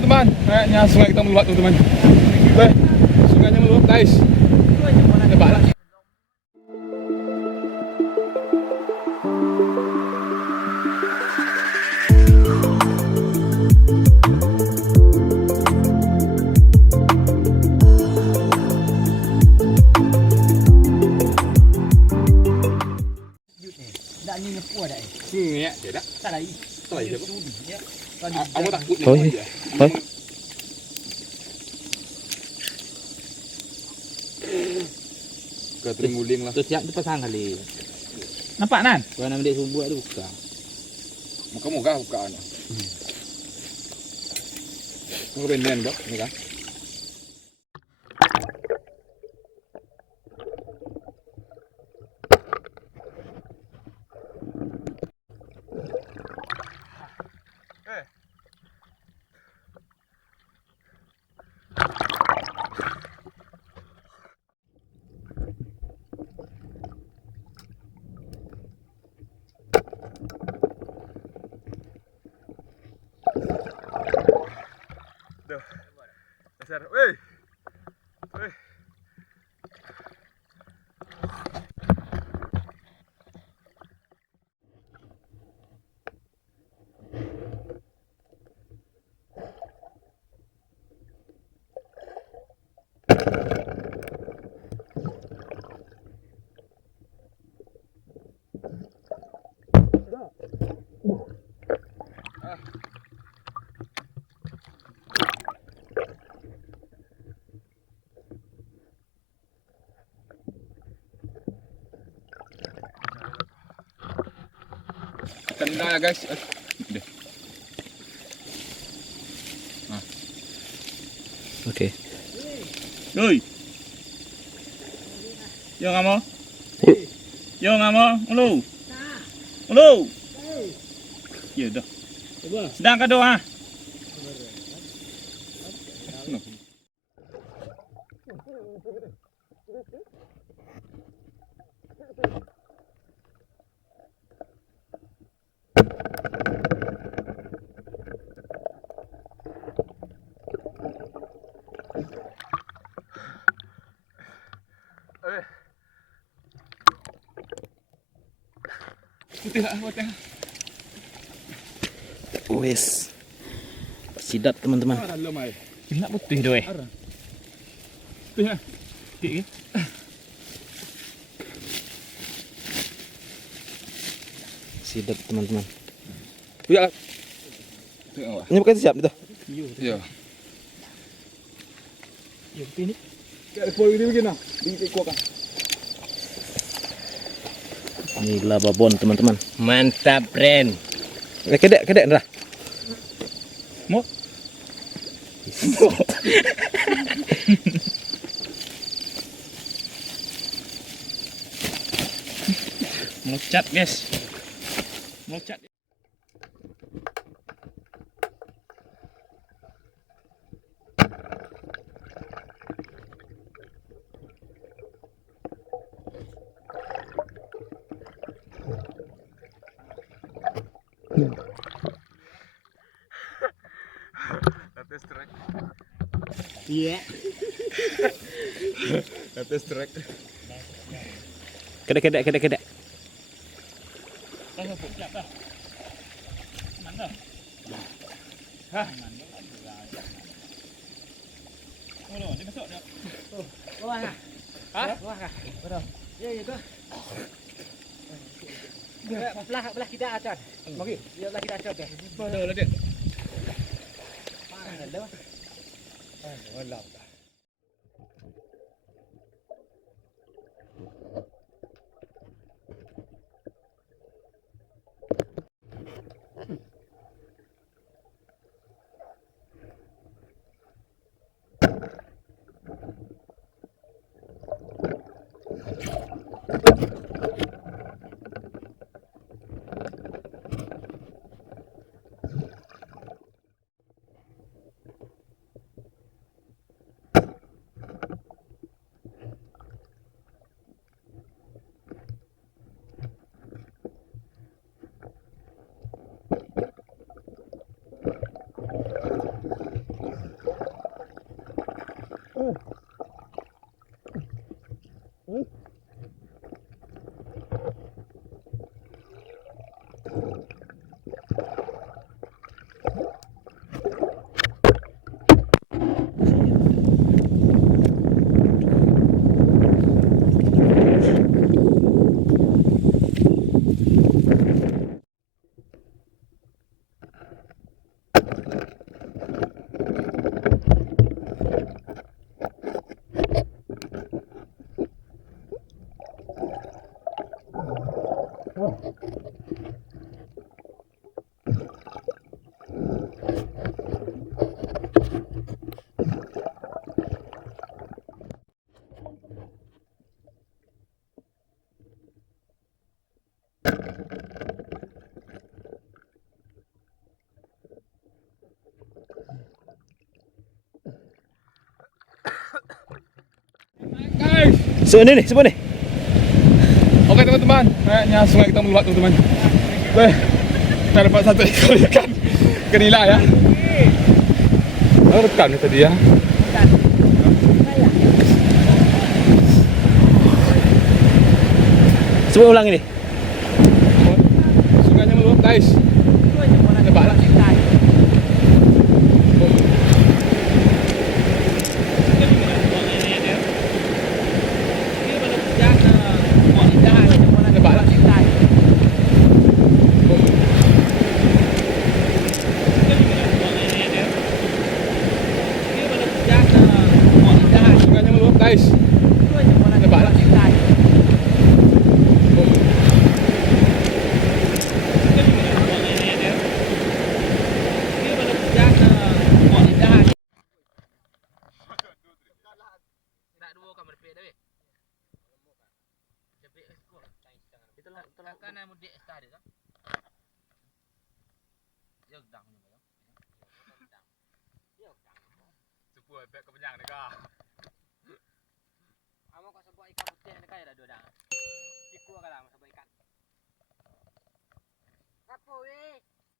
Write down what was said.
teman-teman. Kayaknya sungai kita meluap teman-teman. Sungainya meluap guys. Tembaklah. Ya, tidak. Salah siapa? Kamu takut nih. Oh iya. Keterguling lah. Terus siap dipasang kali. Nampak Nan? Kalau nak ambil subuh tu buka. Muka-muka bukaan. Muka benden dok, ni kan? Dasar, weh. Weh. Tendang ya guys. Deh. Nah. Okey. Doi. Yo ngamo. Yo ngamo. Hulu. Hulu. Ya dah. Sedang ka do ha. Putih lah, putih. Wes. Sidap teman-teman. Dalam air. Ini nak putih doh. Putih ah. Okey. Sidap teman-teman. Ya. Tengok. Ini bukan siap itu. Ya. Ya putih ni. Kayak pol ini begini nah. Di kuak. Inilah babon teman-teman. Mantap, Ren. Kedek dah. Mau? Melocat guys. Melocat. Atas trek. Iya. Atas trek. Kedek. Dah siap dah. Mana? Hah? Oh, dia masuk dah. Oh, wah. Hah? Wah. Betul. Ya tu. Belah kita acan. Okey. Ya belah kita acan ke. Betul lah dia. Mana dah? Walau. Guys, Sebut ni, sebut ni. okey teman-teman, kayaknya sungai kita meluap teman-teman. Baik, kita dapat satu ekor ikan nila ya. Oh, rekan tadi ya. Sebut ulang ini. Sungainya meluap guys. Nebaklah. Sungainya meluap guys. Nebaklah. Itulah kan yang mudik tadi kan. Dia udang ni bayo. Dia udang. Sepuluh beg kepenyang ni kah. Amo kau sebut ikan putih ni kan ada dua udang. Iku kalah sebut ikan. Apa we?